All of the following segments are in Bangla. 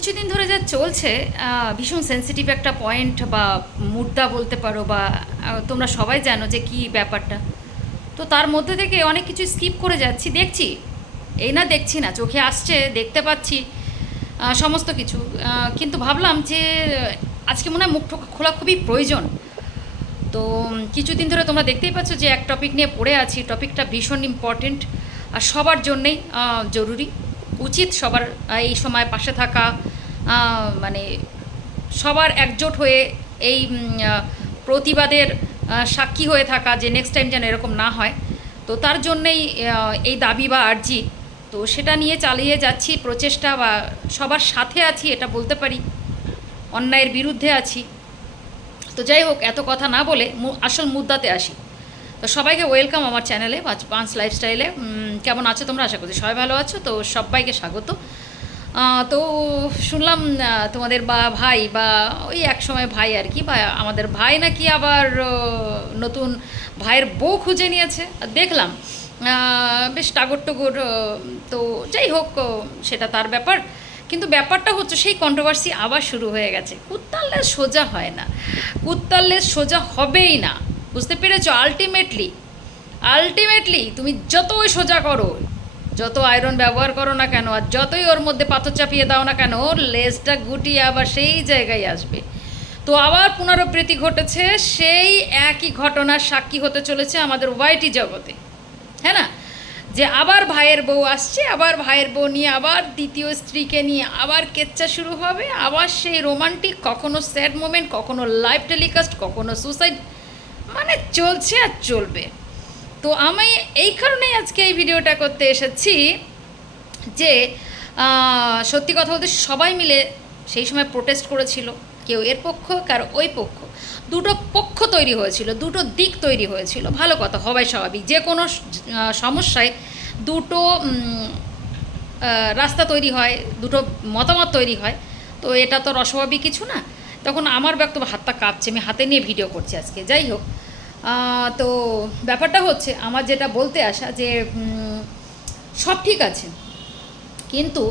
কিছুদিন ধরে যা চলছে ভীষণ সেন্সিটিভ একটা পয়েন্ট বা মুদ্রা বলতে পারো বা তোমরা সবাই জানো যে কি ব্যাপারটা। তো তার মধ্যে থেকে অনেক কিছু স্কিপ করে যাচ্ছি, দেখছি। এই না দেখছি না, চোখে আসছে, দেখতে পাচ্ছি সমস্ত কিছু। কিন্তু ভাবলাম যে, আজকে মনে হয় মুখ খোলা খুবই প্রয়োজন। তো কিছুদিন ধরে তোমরা দেখতেই পাচ্ছ যে এক টপিক নিয়ে পড়ে আছি টপিকটা ভীষণ ইম্পর্টেন্ট আর সবার জন্যেই জরুরি। উচিত সবার এই সময় পাশে থাকা মানে সবার একজোট হয়ে এই প্রতিবাদের সাক্ষী হয়ে থাকা যে নেক্সট টাইম যেন এরকম না হয়। তো তার জন্যেই এই দাবি বা আর্জি। তো সেটা নিয়ে চালিয়ে যাচ্ছি, প্রচেষ্টা বা সবার সাথে আছি, এটা বলতে পারি। অন্যায়ের বিরুদ্ধে আছি। তো যাই হোক, এত কথা না বলে আসল মুদ্রাতে আসি। তো সবাইকে ওয়েলকাম আমার চ্যানেলে পাঁচ লাইফস্টাইলে কেমন আছো তোমরা? আশা করছি সবাই ভালো আছো। তো সবাইকে স্বাগত। তো শুনলাম তোমাদের বা ভাই বা ওই এক সময় ভাই আর কি, বা আমাদের ভাই নাকি আবার নতুন ভাইয়ের বউ খুঁজে নিয়েছে। দেখলাম। বেশ টাগর টগর তো যাই হোক সেটা তার ব্যাপার। কিন্তু ব্যাপারটা হচ্ছে, সেই কন্ট্রোভার্সি আবার শুরু হয়ে গেছে। কুত্তাল্লে সোজা হয় না। কুত্তাল্লে সোজা হবেই না। বুঝতে পেরেছ? আলটিমেটলি আলটিমেটলি তুমি যতই সোজা করো যত আয়রন ব্যবহার করো না কেন, আর যতই ওর মধ্যে পাথর চাপিয়ে দাও না কেন, ওর লেজটা গুটিয়ে আবার সেই জায়গায় আসবে। তো আবার পুনরাবৃত্তি ঘটেছে, সেই একই ঘটনার সাক্ষী হতে চলেছে আমাদের ওয়াইটি জগতে। হ্যাঁ না? যে আবার ভাইয়ের বউ আসছে, আবার ভাইয়ের বউ নিয়ে আবার দ্বিতীয় স্ত্রীকে নিয়ে আবার কেচ্চা শুরু হবে, আবার সেই রোমান্টিক কখনো স্যাড মোমেন্ট কখনো লাইভ টেলিকাস্ট কখনো সুসাইড মানে চলছে আর চলবে। তো আমি এই কারণেই আজকে এই ভিডিওটা করতে এসেছি যে সত্যি কথা বলতে সবাই মিলে সেই সময় প্রোটেস্ট করেছিল, কেউ এর পক্ষ, কারও ওই পক্ষ। দুটো পক্ষ তৈরি হয়েছিল, দুটো দিক তৈরি হয়েছিল, ভালো কথা হবাই স্বাভাবিক। যে কোনো সমস্যায় দুটো রাস্তা তৈরি হয়, দুটো মতামত তৈরি হয়, তো এটা তো অস্বাভাবিক কিছু না। তখন আমার বক্তব্য, হাতটা কাঁপছে, আমি হাতে নিয়ে ভিডিও করছি আজকে। যাই হোক তো ব্যাপারটা হচ্ছে, আমার যেটা বলতে আসা যে সব ঠিক আছে। কিন্তু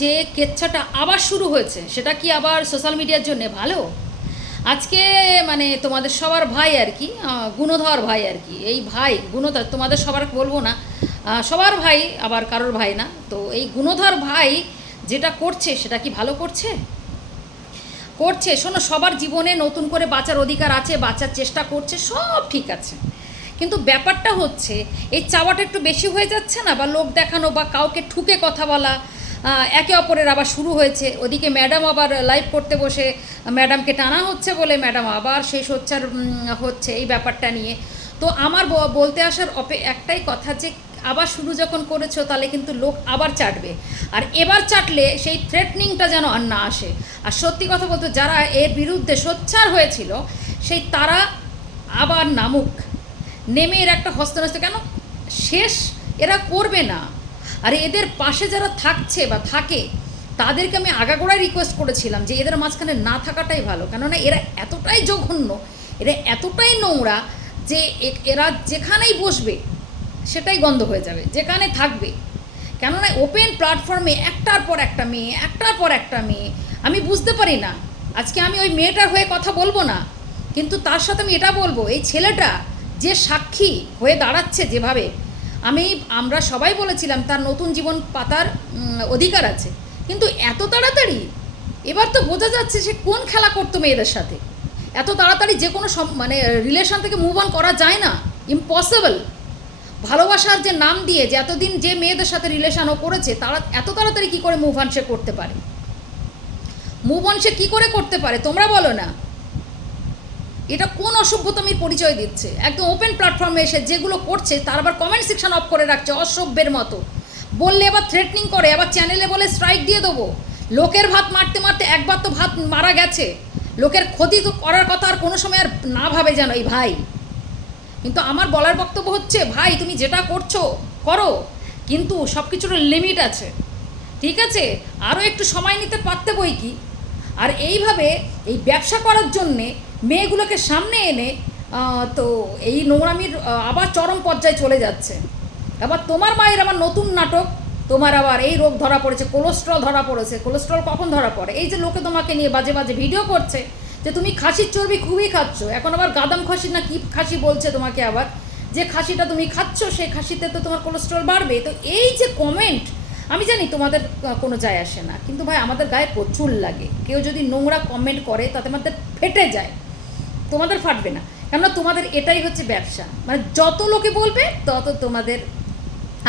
যে কেচ্ছাটা আবার শুরু হয়েছে, সেটা কি আবার সোশ্যাল মিডিয়ার জন্য ভালো? আজকে মানে তোমাদের সবার ভাই আর কি গুণধর ভাই আর কি, এই ভাই, গুণধর, তোমাদের সবার বলব না সবার ভাই, আবার কারোর ভাই না, তো এই গুণধর ভাই যেটা করছে, সেটা কি ভালো করছে? করছে। শোনো, সবার জীবনে নতুন করে বাঁচার অধিকার আছে, বাঁচার চেষ্টা করছে, সব ঠিক আছে। কিন্তু ব্যাপারটা হচ্ছে, এই চাওয়াটা একটু বেশি হয়ে যাচ্ছে না? বা লোক দেখানো বা কাউকে ঠুকে কথা বলা একে অপরের আবার শুরু হয়েছে। ওদিকে ম্যাডাম আবার লাইভ করতে বসে, ম্যাডামকে টানা হচ্ছে বলে ম্যাডাম আবার সেই সোচ্চার হচ্ছে এই ব্যাপারটা নিয়ে। তো আমার বলতে আসার অপে, একটাই কথা যে আবার শুরু যখন করেছ, তাহলে কিন্তু লোক আবার চাটবে। আর এবার চাটলে সেই থ্রেটনিংটা যেন আর না আসে। আর সত্যি কথা বলতে, যারা এর বিরুদ্ধে সোচ্চার হয়েছিল, সেই তারা আবার নামুক। নেমে এর একটা হস্তনস্ত, কেন? শেষ এরা করবে না। আর এদের পাশে যারা থাকছে বা থাকে, তাদেরকে আমি আগাগোড়ায় রিকোয়েস্ট করেছিলাম যে এদের মাঝখানে না থাকাটাই ভালো। কেননা এরা এতটাই জঘন্য, এরা এতটাই নোংরা যে এরা যেখানেই বসবে সেটাই গন্ধ হয়ে যাবে যেখানে থাকবে। কেননা ওপেন প্ল্যাটফর্মে একটার পর একটা মেয়ে, একটার পর একটা মেয়ে, আমি বুঝতে পারি না। আজকে আমি ওই মেয়েটার হয়ে কথা বলব না, কিন্তু তার সাথে আমি এটা বলব, এই ছেলেটা যে সাক্ষী হয়ে দাঁড়াচ্ছে যেভাবে, আমি, আমরা সবাই বলেছিলাম তার নতুন জীবন পাতার অধিকার আছে। কিন্তু এত তাড়াতাড়ি? এবার তো বোঝা যাচ্ছে সে কোন খেলা করতো মেয়েদের সাথে। এত তাড়াতাড়ি যে কোনো মানে রিলেশন থেকে মুভ অন করা যায় না। ইম্পসিবল ভালোবাসার যে নাম দিয়ে যে এতদিন যে মেয়েদের সাথে রিলেশন ও করেছে, তারা এত তাড়াতাড়ি কী করে মুভ অন সে করতে পারে? মুভ অন সে কী করে করতে পারে, তোমরা বলো না। এটা কোন অসভ্যতমের পরিচয় দিচ্ছে? একদম ওপেন প্ল্যাটফর্মে এসে যেগুলো করছে, তার আবার কমেন্ট সেকশন অফ করে রাখছে অসভ্যের মতো। বললে আবার থ্রেটনিং করে, আবার চ্যানেলে বলে স্ট্রাইক দিয়ে দেবো। লোকের ভাত মারতে মারতে একবার তো ভাত মারা গেছে। লোকের ক্ষতি তো করার কথা আর কোনো সময় আর না ভাবে যেন এই ভাই। কিন্তু আমার বলার বক্তব্য হচ্ছে, ভাই, তুমি যেটা করছ, করো। কিন্তু সব কিছুর লিমিট আছে। ঠিক আছে? আরও একটু সময় নিতে পারতে বই কি? আর এইভাবে এই ব্যবসা করার জন্যে মেয়েগুলোকে সামনে এনে তো এই নোংরামির আবার চরম পর্যায়ে চলে যাচ্ছে। আবার তোমার মায়ের আবার নতুন নাটক, তোমার আবার এই রোগ ধরা পড়েছে, কোলেস্ট্রল ধরা পড়েছে। কোলেস্ট্রল কখন ধরা পড়ে? এই যে লোকে তোমাকে নিয়ে বাজে বাজে ভিডিও করছে যে তুমি খাসির চর্বি খুবই খাচ্ছ। এখন আবার গাদাম খাসি না কি খাসি বলছে তোমাকে আবার? যে খাসিটা তুমি খাচ্ছ, সেই খাসিতে তো তোমার কোলেস্ট্রল বাড়বে। তো এই যে কমেন্ট আমি জানি তোমাদের কোনো যায় আসে না। কিন্তু ভাই, আমাদের গায়ে প্রচুর লাগে। কেউ যদি নোংরা কমেন্ট করে, তাতে আমাদের ফেটে যায়। তোমাদের ফাটবে না। কেননা তোমাদের এটাই হচ্ছে ব্যবসা। মানে যত লোকে বলবে, তত তোমাদের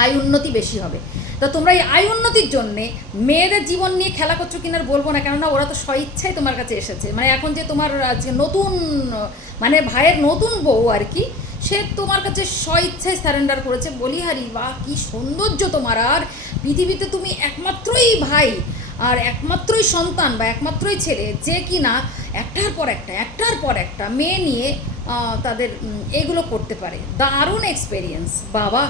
আয় উন্নতি বেশি হবে। তো তোমরা এই আয় উন্নতির জন্যে মেয়েদের জীবন নিয়ে খেলা করছ কিনা বলব না, কেননা ওরা তো স্বইচ্ছায় তোমার কাছে এসেছে। মানে এখন যে তোমার নতুন মানে ভাইয়ের নতুন বউ আর কি, সে তোমার কাছে স্বইচ্ছায় সারেন্ডার করেছে। বলি হারি বা কি সৌন্দর্য তোমার আর। পৃথিবীতে তুমি একমাত্রই ভাই আর একমাত্রই সন্তান বা একমাত্রই ছেলে, যে কি না, একটার পর একটা, একটার পর একটা মেয়ে নিয়ে তাদের এগুলো করতে পারে। দারুণ এক্সপেরিয়েন্স বাবা।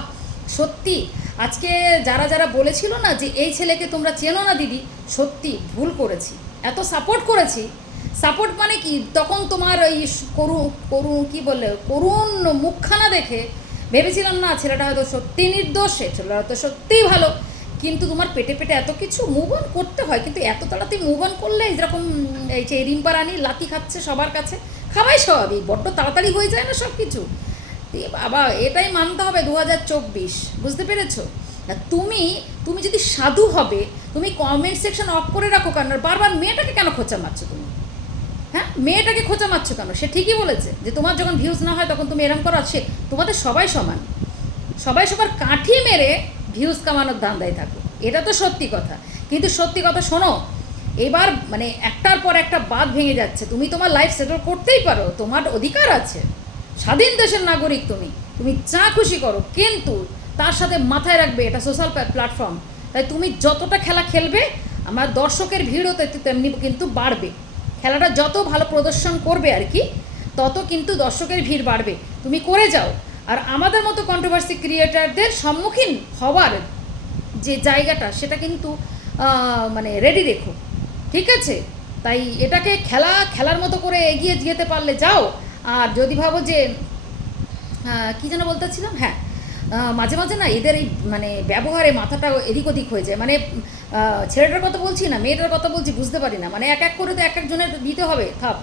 সত্যি? আজকে যারা যারা বলেছিল না যে এই ছেলেকে তোমরা চেনো না দিদি, সত্যি ভুল করেছি। এত সাপোর্ট করেছি। সাপোর্ট মানে কি? তখন তোমার ওই করু করু, কি বলে, করুণ মুখখানা দেখে ভেবেছিলাম না ছেলেটা হয়তো সত্যি নির্দোষ, ছেলেটা হয়তো সত্যিই ভালো। কিন্তু তোমার পেটে পেটে এত কিছু মুভ অন করতে হয়, কিন্তু এত তাড়াতাড়ি মুভ অন করলে যেরকম এই যে রিম্পা রানী লাতি খাচ্ছে সবার কাছে, খাওয়াই স্বাভাবিক। বড্ড তাড়াতাড়ি হয়ে যায় না সব কিছু বাবা, এটাই মানতে হবে দু হাজার চব্বিশ, বুঝতে পেরেছ? তুমি তুমি যদি সাধু হবে, তুমি কমেন্ট সেকশন অফ করে রাখো কেন? বারবার মেয়েটাকে কেন খোঁচা মারছো তুমি? হ্যাঁ মেয়েটাকে খোঁচা মারছো কেন? সে ঠিকই বলেছে যে তোমার যখন ভিউজ না হয় তখন তুমি এরম করো সে, তোমাদের সবাই সমান। সবাই সবার কাঠি মেরে ভিউজ কামানোর ধান্দায় থাকো। এটা তো সত্যি কথা। কিন্তু সত্যি কথা শোনো, এবার মানে একটার পর একটা বাদ ভেঙে যাচ্ছে। তুমি তোমার লাইফ সেটেল করতেই পারো, তোমার অধিকার আছে। স্বাধীন দেশের নাগরিক তুমি। তুমি যা খুশি করো, কিন্তু তার সাথে মাথায় রাখবে, এটা সোশ্যাল প্ল্যাটফর্ম তাই তুমি যতটা খেলা খেলবে, আমার দর্শকের ভিড়ও তেমনি কিন্তু বাড়বে। খেলাটা যত ভালো প্রদর্শন করবে আর কি, তত কিন্তু দর্শকের ভিড় বাড়বে। তুমি করে যাও। আর আমাদের মতো কন্ট্রোভার্সি ক্রিয়েটারদের সম্মুখীন হওয়ার যে জায়গাটা, সেটা কিন্তু মানে রেডি রেখো। ঠিক আছে? তাই এটাকে খেলা খেলার মতো করে এগিয়ে যেতে পারলে যাও। আর যদি ভাবো যে কি যেন বলতেছিলাম? হ্যাঁ মাঝে মাঝে না এদের এই মানে ব্যবহারে মাথাটা এদিক ওদিক হয়ে যায়। মানে ছেলেটার কথা বলছি না, মেয়েটার কথা বলছি, বুঝতে পারি না। মানে এক এক করে তো এক একজনের দিতে হবে থাপ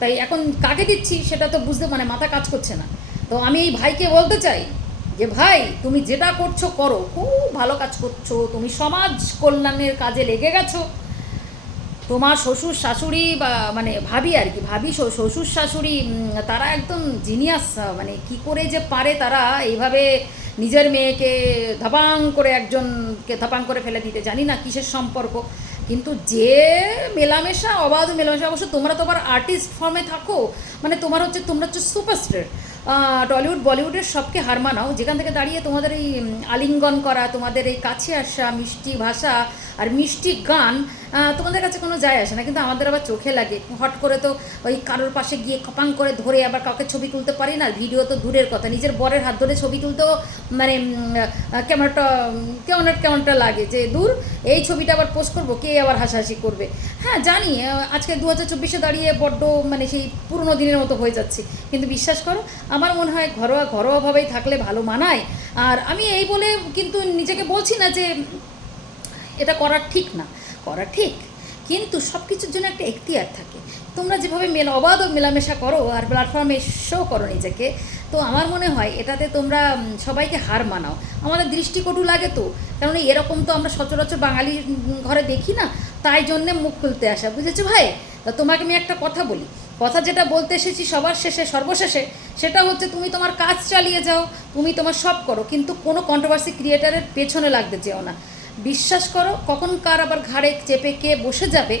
তাই এখন কাকে দিচ্ছি সেটা তো বুঝতে মানে মাথা কাজ করছে না। তো আমি এই ভাইকে বলতে চাই যে, ভাই, তুমি যেটা করছ করো। খুব ভালো কাজ করছ। তুমি সমাজ কল্যাণের কাজে লেগে গেছো। তোমার শ্বশুর শাশুড়ি বা মানে ভাবি আর কি, ভাবি শ্বশুর শাশুড়ি তারা একদম জিনিয়াস মানে কি করে যে পারে তারা এইভাবে নিজের মেয়েকে ধাপাং করে একজনকে ধাপাং করে ফেলে দিতে, জানি না কিসের সম্পর্ক। কিন্তু যে মেলামেশা, অবাধ মেলামেশা, অবশ্য তোমরা তো আবার আর্টিস্ট ফর্মে থাকো মানে তোমার হচ্ছে, তোমরা হচ্ছে সুপারস্টার টলিউড, বলিউডের সবকে হার মানাও। যেখান থেকে দাঁড়িয়ে তোমাদের এই আলিঙ্গন করা, তোমাদের এই কাছে আসা, মিষ্টি ভাষা আর মিষ্টি গান তোমাদের কাছে কোনো যায় আসে না। কিন্তু আমাদের আবার চোখে লাগে। হট করে তো ওই কারোর পাশে গিয়ে কপাং করে ধরে আবার কাউকে ছবি তুলতে পারি না। ভিডিও তো দূরের কথা। নিজের বরের হাত ধরে ছবি তুলতেও মানে কেমনটা কেমন কেমনটা লাগে যে, দূর, এই ছবিটা আবার পোস্ট করব, কে আবার হাসাহাসি করবে? হ্যাঁ জানি আজকে দু হাজার চব্বিশে দাঁড়িয়ে বড্ড মানে সেই পুরনো দিনের মতো হয়ে যাচ্ছে। কিন্তু বিশ্বাস করো আমার মনে হয় ঘরোয়া, ঘরোয়াভাবেই থাকলে ভালো মানায়। আর আমি এই বলে কিন্তু নিজেকে বলছি না যে এটা করা ঠিক না। করা ঠিক। কিন্তু সব কিছুর জন্য একটা এখতিয়ার থাকে। তোমরা যেভাবে মেল, অবাধ মেলামেশা করো আর প্ল্যাটফর্মে শো করো নিজেকে, তো আমার মনে হয় এটাতে তোমরা সবাইকে হার মানাও। আমাদের দৃষ্টিকটু লাগে তো। কারণ এরকম তো আমরা সচরাচর বাঙালি ঘরে দেখি না। তাই জন্যে মুখ খুলতে আসা। বুঝেছ ভাই? তা তোমাকে আমি একটা কথা বলি। কথা যেটা বলতে এসেছি সবার শেষে, সর্বশেষে, সেটা হচ্ছে তুমি তোমার কাজ চালিয়ে যাও, তুমি তোমার সব করো, কিন্তু কোনো কন্ট্রোভার্সি ক্রিয়েটারের পেছনে লাগতে যেও না। বিশ্বাস করো, কখন কার আবার ঘাড়ে চেপে কে বসে যাবে,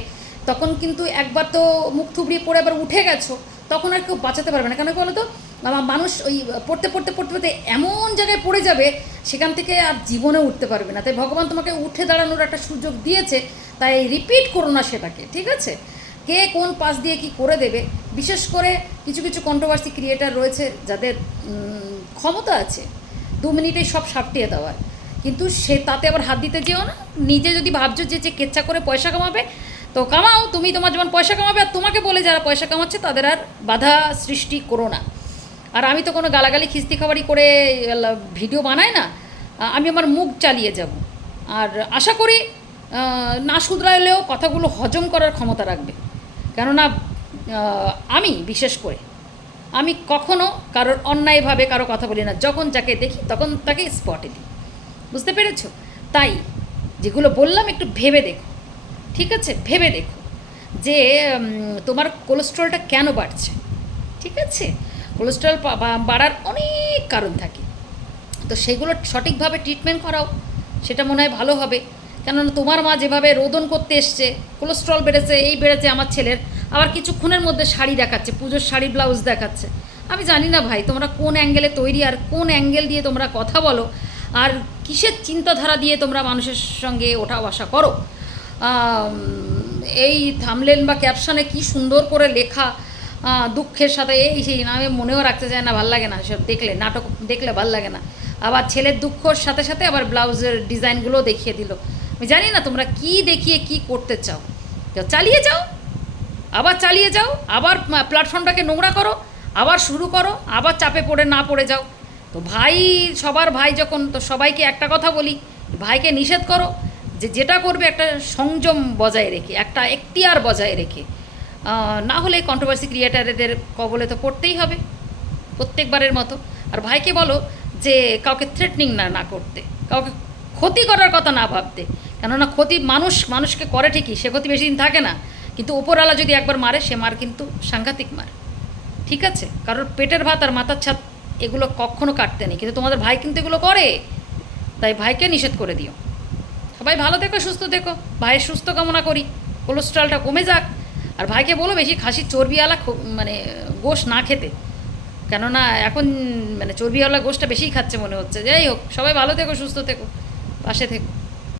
তখন কিন্তু একবার তো মুখ থুবড়িয়ে পড়ে আবার উঠে গেছো, তখন আর কেউ বাঁচাতে পারবে না। কেন বলো তো? আমার মানুষ ওই পড়তে পড়তে পড়তে পড়তে এমন জায়গায় পড়ে যাবে, সেখান থেকে আর জীবনে উঠতে পারবে না। তাই ভগবান তোমাকে উঠে দাঁড়ানোর একটা সুযোগ দিয়েছে, তাই রিপিট করো না সেটাকে, ঠিক আছে? কে কোন পাশ দিয়ে কি করে দেবে, বিশেষ করে কিছু কিছু কন্ট্রোভার্সি ক্রিয়েটার রয়েছে যাদের ক্ষমতা আছে, দু মিনিটে সব সাপটিয়ে দেওয়ার। কিন্তু সে তাতে আবার হাত দিতে যেও না। নিজে যদি ভাবছ যে যে কেচ্ছা করে পয়সা কামাবে, তো কামাও, তুমি তোমার যেমন পয়সা কামাবে আর তোমাকে বলে যারা পয়সা কামাচ্ছে তাদের আর বাধা সৃষ্টি করো না। আর আমি তো কোনো গালাগালি, খিস্তি খাবারি করে ভিডিও বানাই না। আমি আমার মুখ চালিয়ে যাব। আর আশা করি না শুধরাইলেও কথাগুলো হজম করার ক্ষমতা রাখবে। কেননা আমি বিশেষ করে, আমি কখনো কারোর অন্যায়ভাবে কারও কথা বলি না। যখন যাকে দেখি, তখন তাকে স্পটে দিই। বুঝতে পেরেছ? তাই যেগুলো বললাম, একটু ভেবে দেখো। ঠিক আছে? ভেবে দেখো যে তোমার কোলেস্ট্রলটা কেন বাড়ছে? ঠিক আছে? কোলেস্ট্রল বাড়ার অনেক কারণ থাকে। তো সেগুলো সঠিকভাবে ট্রিটমেন্ট করাও। সেটা মনে হয় ভালো হবে। কেননা তোমার মা যেভাবে রোদন করতে এসছে কোলেস্ট্রল বেড়েছে, এই বেড়েছে আমার ছেলের, আবার কিছুক্ষণের মধ্যে শাড়ি দেখাচ্ছে, পুজোর শাড়ি ব্লাউজ দেখাচ্ছে। আমি জানি না ভাই, তোমরা কোন অ্যাঙ্গেলে তৈরি আর কোন অ্যাঙ্গেল দিয়ে তোমরা কথা বলো, আর কিসের চিন্তাধারা দিয়ে তোমরা মানুষের সঙ্গে ওঠা বসা করো? এই থামলেন বা ক্যাপশনে কি সুন্দর করে লেখা দুঃখের সাথে, এই সেই আমি মনেও রাখতে চাই না, ভালো লাগে না সব দেখলে, নাটক দেখলে ভালো লাগে না। আবার ছেলের দুঃখর সাথে সাথে আবার ব্লাউজের ডিজাইনগুলো দেখিয়ে দিল। আমি জানি না তোমরা কি দেখিয়ে কি করতে চাও। চালিয়ে যাও, আবার চালিয়ে যাও, আবার প্ল্যাটফর্মটাকে নোংরা করো, আবার শুরু করো, আবার চাপে পড়ে না পড়ে যাও। তো ভাই, সবার ভাই যখন, তো সবাইকে একটা কথা বলি, ভাইকে নিষেধ করো যে যেটা করবে একটা সংযম বজায় রেখে, একটা এখতিয়ার বজায় রেখে। না হলে কন্ট্রোভার্সি ক্রিয়েটারদের কবলে তো পড়তেই হবে, প্রত্যেকবারের মতো। আর ভাইকে বলো যে কাউকে থ্রেটনিং না না করতে, কাউকে ক্ষতি করার কথা না ভাবতে। কেননা ক্ষতি মানুষ, মানুষকে করে ঠিকই, সে ক্ষতি বেশি দিন থাকে না। কিন্তু ওপরওয়ালা যদি একবার মারে, সে মার কিন্তু সাংঘাতিক মার। ঠিক আছে? কারোর পেটের ভাত আর মাথার ছাদ এগুলো কখনো কাটতে নেই। কিন্তু তোমাদের ভাই কিন্তু এগুলো করে। তাই ভাইকে নিষেধ করে দিও। সবাই ভালো থেকো, সুস্থ থেকো। ভাইয়ের সুস্থ কামনা করি। কোলেস্ট্রলটা কমে যাক। আর ভাইকে বলো বেশি খাসির চর্বিওয়ালা মানে গোশ না খেতে। কেননা এখন মানে চর্বিওয়ালা গোশটা বেশিই খাচ্ছে মনে হচ্ছে। যাই হোক, সবাই ভালো থেকো, সুস্থ থেকো, পাশে থেকো।